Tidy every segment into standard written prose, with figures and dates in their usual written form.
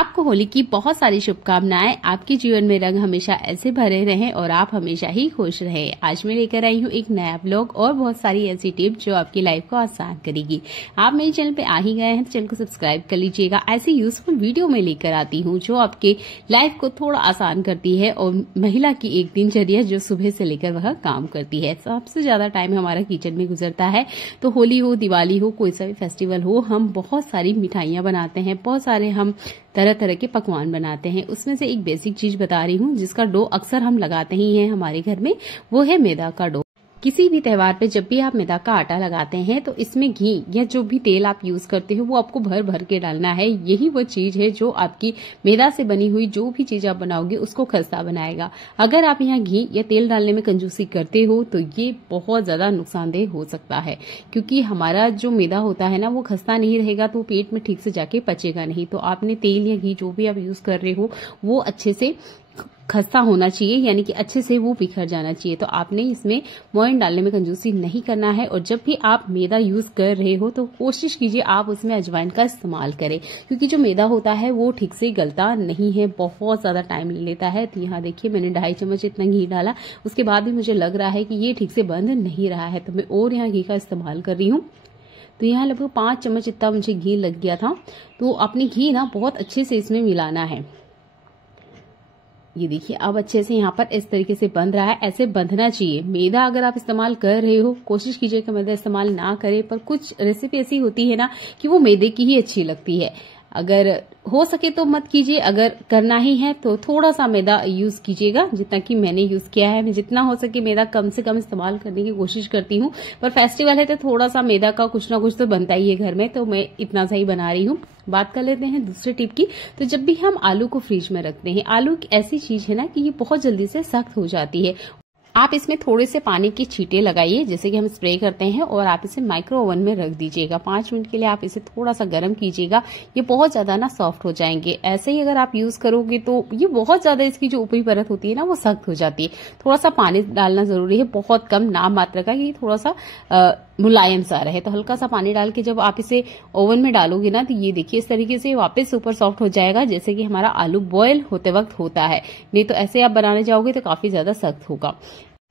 आपको होली की बहुत सारी शुभकामनाएं। आपके जीवन में रंग हमेशा ऐसे भरे रहें और आप हमेशा ही खुश रहें। आज मैं लेकर आई हूँ एक नया ब्लॉग और बहुत सारी ऐसी टिप जो आपकी लाइफ को आसान करेगी। आप मेरे चैनल पे आ ही गए हैं तो चैनल को सब्सक्राइब कर लीजिएगा। ऐसी यूजफुल वीडियो मैं लेकर आती हूँ जो आपके लाइफ को थोड़ा आसान करती है और महिला की एक दिनचर्या जो सुबह से लेकर वह काम करती है। सबसे ज्यादा टाइम हमारा किचन में गुजरता है, तो होली हो, दिवाली हो, कोई सा भी फेस्टिवल हो, हम बहुत सारी मिठाइयां बनाते हैं, बहुत सारे हम तरह तरह के पकवान बनाते हैं। उसमें से एक बेसिक चीज बता रही हूँ जिसका डो अक्सर हम लगाते ही हैं हमारे घर में, वो है मैदा का डो। किसी भी त्योहार पे जब भी आप मैदा का आटा लगाते हैं तो इसमें घी या जो भी तेल आप यूज करते हो वो आपको भर भर के डालना है। यही वो चीज है जो आपकी मैदा से बनी हुई जो भी चीज आप बनाओगे उसको खस्ता बनाएगा। अगर आप यहाँ घी या तेल डालने में कंजूसी करते हो तो ये बहुत ज्यादा नुकसानदेह हो सकता है, क्योंकि हमारा जो मैदा होता है ना वो खस्ता नहीं रहेगा तो पेट में ठीक से जाके पचेगा नहीं। तो आपने तेल या घी जो भी आप यूज कर रहे हो वो अच्छे से खस्ता होना चाहिए, यानी कि अच्छे से वो बिखर जाना चाहिए। तो आपने इसमें मोइन डालने में कंजूसी नहीं करना है। और जब भी आप मैदा यूज कर रहे हो तो कोशिश कीजिए आप उसमें अजवाइन का इस्तेमाल करें, क्योंकि जो मैदा होता है वो ठीक से गलता नहीं है, बहुत ज्यादा टाइम ले लेता है। तो यहाँ देखिए मैंने 2.5 चम्मच इतना घी डाला, उसके बाद भी मुझे लग रहा है कि ये ठीक से बंद नहीं रहा है, तो मैं और यहाँ घी का इस्तेमाल कर रही हूँ। तो यहाँ लगभग 5 चम्मच इतना मुझे घी लग गया था। तो अपनी घी ना बहुत अच्छे से इसमें मिलाना है। ये देखिए अब अच्छे से यहाँ पर इस तरीके से बंध रहा है, ऐसे बंधना चाहिए। मैदा अगर आप इस्तेमाल कर रहे हो कोशिश कीजिए कि मैदा इस्तेमाल ना करें, पर कुछ रेसिपी ऐसी होती है ना कि वो मैदे की ही अच्छी लगती है। अगर हो सके तो मत कीजिए, अगर करना ही है तो थोड़ा सा मैदा यूज कीजिएगा, जितना कि मैंने यूज किया है। मैं जितना हो सके मैदा कम से कम इस्तेमाल करने की कोशिश करती हूँ, पर फेस्टिवल है तो थोड़ा सा मैदा का कुछ ना कुछ तो बनता ही है घर में, तो मैं इतना सा ही बना रही हूँ। बात कर लेते हैं दूसरे टिप की। तो जब भी हम आलू को फ्रिज में रखते हैं, आलू एक ऐसी चीज है ना कि ये बहुत जल्दी से सख्त हो जाती है। आप इसमें थोड़े से पानी के छींटे लगाइए जैसे कि हम स्प्रे करते हैं, और आप इसे माइक्रो ओवन में रख दीजिएगा। 5 मिनट के लिए आप इसे थोड़ा सा गर्म कीजिएगा। ये बहुत ज्यादा ना सॉफ्ट हो जाएंगे। ऐसे ही अगर आप यूज करोगे तो ये बहुत ज्यादा इसकी जो ऊपरी परत होती है ना वो सख्त हो जाती है। थोड़ा सा पानी डालना जरूरी है, बहुत कम, नाम मात्र का, ये थोड़ा सा मुलायम सा रहे। तो हल्का सा पानी डाल के जब आप इसे ओवन में डालोगे ना तो ये देखिए इस तरीके से वापस सुपर सॉफ्ट हो जाएगा, जैसे कि हमारा आलू बॉयल होते वक्त होता है। नहीं तो ऐसे आप बनाने जाओगे तो काफी ज्यादा सख्त होगा।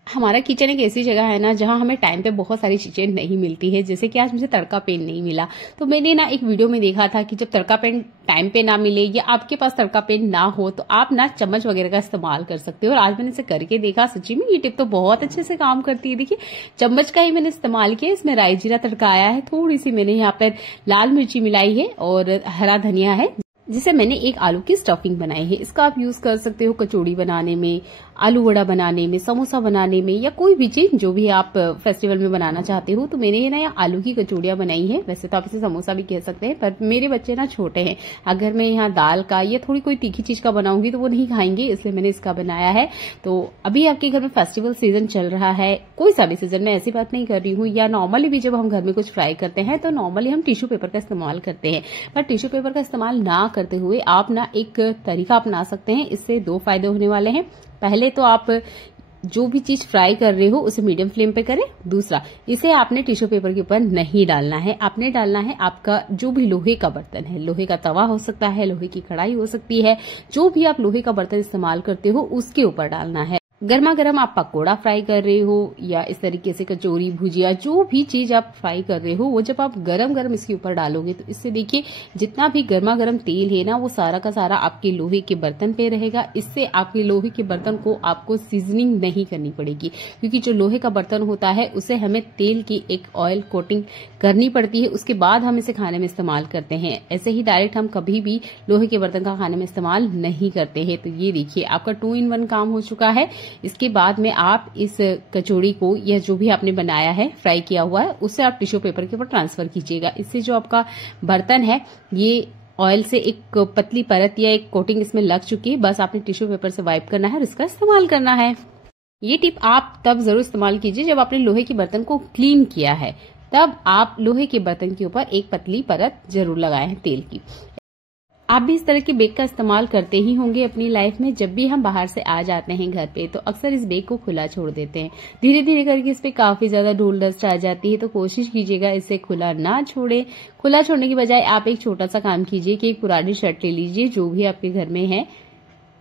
हमारा किचन एक ऐसी जगह है ना जहां हमें टाइम पे बहुत सारी चीजें नहीं मिलती है, जैसे कि आज मुझे तड़का पेन नहीं मिला। तो मैंने ना एक वीडियो में देखा था कि जब तड़का पेन टाइम पे ना मिले या आपके पास तड़का पेन ना हो तो आप ना चम्मच वगैरह का इस्तेमाल कर सकते हो। और आज मैंने इसे करके देखा, सच्ची में ये टिप तो बहुत अच्छे से काम करती है। देखिए चम्मच का ही मैंने इस्तेमाल किया, इसमें राई जीरा तड़का आया है, थोड़ी सी मैंने यहाँ पर लाल मिर्ची मिलाई है और हरा धनिया है, जिसे मैंने एक आलू की स्टफिंग बनाई है। इसका आप यूज कर सकते हो कचौड़ी बनाने में, आलू वड़ा बनाने में, समोसा बनाने में, या कोई भी चीज जो भी आप फेस्टिवल में बनाना चाहते हो। तो मैंने ना यहाँ आलू की कचौड़ियां बनाई है। वैसे तो आप इसे समोसा भी कह सकते हैं, पर मेरे बच्चे ना छोटे हैं, अगर मैं यहाँ दाल का या थोड़ी कोई तीखी चीज का बनाऊंगी तो वो नहीं खाएंगे, इसलिए मैंने इसका बनाया है। तो अभी आपके घर में फेस्टिवल सीजन चल रहा है, कोई सा भी सीजन, मैं ऐसी बात नहीं कर रही हूँ, या नॉर्मली भी जब हम घर में कुछ फ्राई करते हैं तो नॉर्मली हम टिश्यू पेपर का इस्तेमाल करते हैं, पर टिश्यू पेपर का इस्तेमाल ना करते हुए आप ना एक तरीका अपना सकते हैं। इससे 2 फायदे होने वाले हैं। पहले तो आप जो भी चीज फ्राई कर रहे हो उसे मीडियम फ्लेम पे करें। दूसरा, इसे आपने टिश्यू पेपर के ऊपर नहीं डालना है, आपने डालना है आपका जो भी लोहे का बर्तन है, लोहे का तवा हो सकता है, लोहे की कढ़ाई हो सकती है, जो भी आप लोहे का बर्तन इस्तेमाल करते हो उसके ऊपर डालना है। गर्मा गर्म आप पकोड़ा फ्राई कर रहे हो या इस तरीके से कचौरी, भुजिया, जो भी चीज आप फ्राई कर रहे हो वो जब आप गरम गरम इसके ऊपर डालोगे तो इससे देखिए जितना भी गर्मा गर्म तेल है ना वो सारा का सारा आपके लोहे के बर्तन पे रहेगा। इससे आपके लोहे के बर्तन को आपको सीजनिंग नहीं करनी पड़ेगी, क्योंकि जो लोहे का बर्तन होता है उसे हमें तेल की एक ऑयल कोटिंग करनी पड़ती है, उसके बाद हम इसे खाने में इस्तेमाल करते हैं। ऐसे ही डायरेक्ट हम कभी भी लोहे के बर्तन का खाने में इस्तेमाल नहीं करते हैं। तो ये देखिए आपका 2 in 1 काम हो चुका है। इसके बाद में आप इस कचौड़ी को या जो भी आपने बनाया है फ्राई किया हुआ है उसे आप टिश्यू पेपर के ऊपर ट्रांसफर कीजिएगा। इससे जो आपका बर्तन है ये ऑयल से एक पतली परत या एक कोटिंग इसमें लग चुकी है, बस आपने टिश्यू पेपर से वाइप करना है और इसका इस्तेमाल करना है। ये टिप आप तब जरूर इस्तेमाल कीजिए जब आपने लोहे के बर्तन को क्लीन किया है, तब आप लोहे के बर्तन के ऊपर एक पतली परत जरूर लगाएं तेल की। आप भी इस तरह के बैग का इस्तेमाल करते ही होंगे अपनी लाइफ में। जब भी हम बाहर से आ जाते हैं घर पे तो अक्सर इस बैग को खुला छोड़ देते हैं। धीरे धीरे करके इस पे काफी ज्यादा धूल डस्ट आ जाती है, तो कोशिश कीजिएगा इसे खुला ना छोड़े। खुला छोड़ने की बजाय आप एक छोटा सा काम कीजिए कि एक पुरानी शर्ट ले लीजिए जो भी आपके घर में है,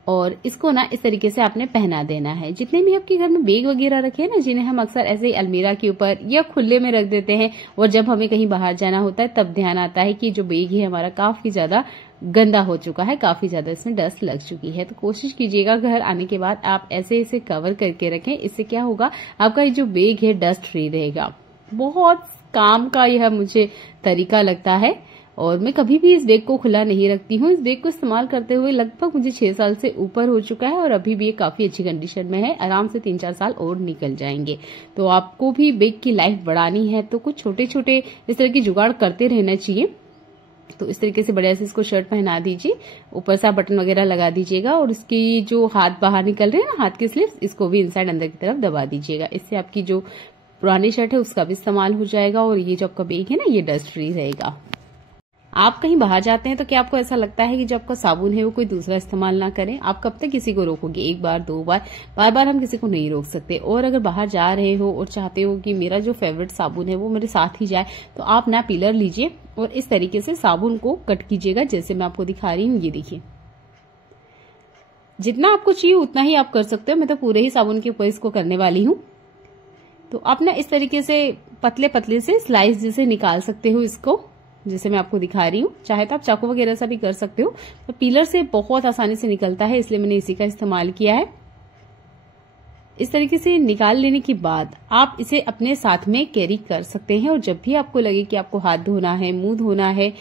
और इसको ना इस तरीके से आपने पहना देना है। जितने भी आपके घर में बैग वगैरह रखे हैं ना, जिन्हें हम अक्सर ऐसे ही अलमीरा के ऊपर या खुले में रख देते हैं, और जब हमें कहीं बाहर जाना होता है तब ध्यान आता है कि जो बैग है हमारा काफी ज्यादा गंदा हो चुका है, काफी ज्यादा इसमें डस्ट लग चुकी है। तो कोशिश कीजिएगा घर आने के बाद आप ऐसे इसे कवर करके रखें। इससे क्या होगा, आपका ये जो बैग है डस्ट फ्री रहेगा। बहुत काम का यह मुझे तरीका लगता है, और मैं कभी भी इस बैग को खुला नहीं रखती हूँ। इस बैग को इस्तेमाल करते हुए लगभग मुझे 6 साल से ऊपर हो चुका है, और अभी भी ये काफी अच्छी कंडीशन में है। आराम से 3-4 साल और निकल जाएंगे। तो आपको भी बैग की लाइफ बढ़ानी है तो कुछ छोटे छोटे इस तरह की जुगाड़ करते रहना चाहिए। तो इस तरीके से बढ़िया से इसको शर्ट पहना दीजिए, ऊपर से आप बटन वगैरह लगा दीजिएगा, और इसकी जो हाथ बाहर निकल रहे हैं ना, हाथ के स्लीव्स, इसको भी इनसाइड अंदर की तरफ दबा दीजिएगा। इससे आपकी जो पुरानी शर्ट है उसका भी इस्तेमाल हो जाएगा, और ये जो आपका बैग है ना ये डस्ट फ्री रहेगा। आप कहीं बाहर जाते हैं तो क्या आपको ऐसा लगता है कि जो आपका साबुन है वो कोई दूसरा इस्तेमाल ना करें? आप कब तक किसी को रोकोगे? 1 बार 2 बार, बार बार हम किसी को नहीं रोक सकते। और अगर बाहर जा रहे हो और चाहते हो कि मेरा जो फेवरेट साबुन है वो मेरे साथ ही जाए, तो आप ना पीलर लीजिए और इस तरीके से साबुन को कट कीजिएगा, जैसे मैं आपको दिखा रही हूँ। ये देखिए, जितना आपको चाहिए उतना ही आप कर सकते हो। मैं तो पूरे ही साबुन के ऊपर इसको करने वाली हूँ। तो आप ना इस तरीके से पतले पतले से स्लाइस जैसे निकाल सकते हो इसको, जैसे मैं आपको दिखा रही हूँ। चाहे तो आप चाकू वगैरह से भी कर सकते हो, तो पीलर से बहुत आसानी से निकलता है, इसलिए मैंने इसी का इस्तेमाल किया है। इस तरीके से निकाल लेने के बाद आप इसे अपने साथ में कैरी कर सकते हैं, और जब भी आपको लगे कि आपको हाथ धोना है, मुंह धोना है,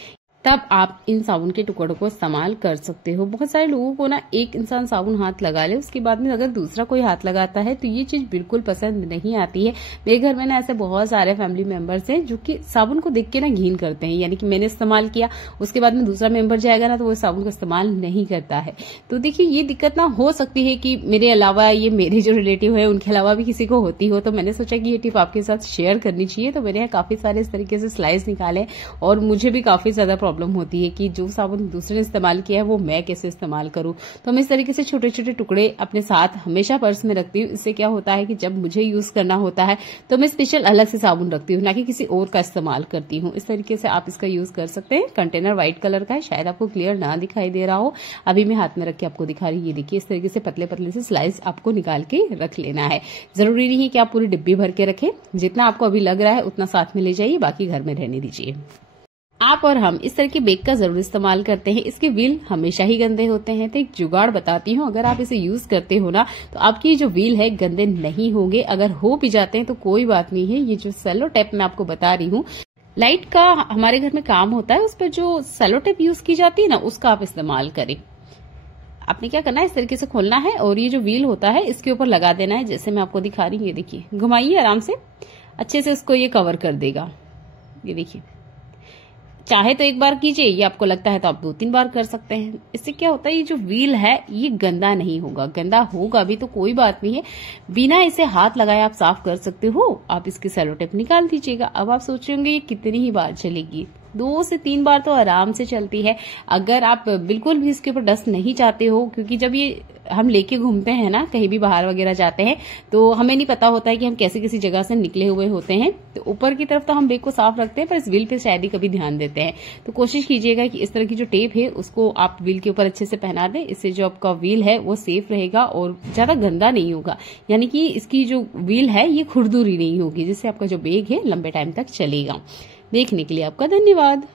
तब आप इन साबुन के टुकड़ों को इस्तेमाल कर सकते हो। बहुत सारे लोगों को ना एक इंसान साबुन हाथ लगा ले, उसके बाद में अगर दूसरा कोई हाथ लगाता है तो ये चीज बिल्कुल पसंद नहीं आती है। मेरे घर में ना ऐसे बहुत सारे फैमिली मेंबर्स हैं जो कि साबुन को देख के ना घिन करते हैं, यानी कि मैंने इस्तेमाल किया, उसके बाद में दूसरा मेंबर जाएगा ना तो वो साबुन का इस्तेमाल नहीं करता है। तो देखिए, ये दिक्कत ना हो सकती है कि मेरे अलावा, ये मेरे जो रिलेटिव है उनके अलावा भी किसी को होती हो, तो मैंने सोचा कि ये टिप आपके साथ शेयर करनी चाहिए। तो मैंने काफी सारे इस तरीके से स्लाइस निकाले, और मुझे भी काफी ज्यादा प्रॉब्लम होती है कि जो साबुन दूसरे ने इस्तेमाल किया है वो मैं कैसे इस्तेमाल करूं। तो मैं इस तरीके से छोटे छोटे टुकड़े अपने साथ हमेशा पर्स में रखती हूँ। इससे क्या होता है कि जब मुझे यूज करना होता है तो मैं स्पेशल अलग से साबुन रखती हूँ, ना कि किसी और का इस्तेमाल करती हूँ। इस तरीके से आप इसका यूज कर सकते हैं। कंटेनर व्हाइट कलर का है, शायद आपको क्लियर ना दिखाई दे रहा हो। अभी मैं हाथ में रख के आपको दिखा रही हूँ। ये देखिए, इस तरीके से पतले पतले से स्लाइस आपको निकाल के रख लेना है। जरूरी नहीं है कि आप पूरी डिब्बी भर के रखें, जितना आपको अभी लग रहा है उतना साथ में ले जाइए, बाकी घर में रहने दीजिए। आप और हम इस तरह के बैग का जरूर इस्तेमाल करते हैं। इसके व्हील हमेशा ही गंदे होते हैं, तो एक जुगाड़ बताती हूँ। अगर आप इसे यूज करते हो ना तो आपकी जो व्हील है गंदे नहीं होंगे। अगर हो भी जाते हैं तो कोई बात नहीं है। ये जो सेलो टेप मैं आपको बता रही हूँ, लाइट का हमारे घर में काम होता है, उस पर जो सेलो टेप यूज की जाती है ना उसका आप इस्तेमाल करें। आपने क्या करना है, इस तरीके से खोलना है और ये जो व्हील होता है इसके ऊपर लगा देना है, जैसे मैं आपको दिखा रही हूँ। ये देखिए, घुमाइए आराम से, अच्छे से उसको ये कवर कर देगा। ये देखिए, चाहे तो एक बार कीजिए, ये आपको लगता है तो आप 2-3 बार कर सकते हैं। इससे क्या होता है, ये जो व्हील है ये गंदा नहीं होगा। गंदा होगा भी तो कोई बात नहीं है, बिना इसे हाथ लगाए आप साफ कर सकते हो। आप इसकी सेलो टेप निकाल दीजिएगा। अब आप सोच रहे होंगे ये कितनी ही बार चलेगी। 2 से 3 बार तो आराम से चलती है। अगर आप बिल्कुल भी इसके ऊपर डस्ट नहीं चाहते हो, क्योंकि जब ये हम लेके घूमते हैं ना, कहीं भी बाहर वगैरह जाते हैं, तो हमें नहीं पता होता है कि हम कैसे किसी जगह से निकले हुए होते हैं। तो ऊपर की तरफ तो हम बैग को साफ रखते हैं, पर इस व्हील पे शायद ही कभी ध्यान देते हैं। तो कोशिश कीजिएगा कि इस तरह की जो टेप है उसको आप व्हील के ऊपर अच्छे से पहना दें। इससे जो आपका व्हील है वो सेफ रहेगा और ज्यादा गंदा नहीं होगा, यानी कि इसकी जो व्हील है ये खुरदुरी नहीं होगी, जिससे आपका जो बैग है लंबे टाइम तक चलेगा। देखने के लिए आपका धन्यवाद।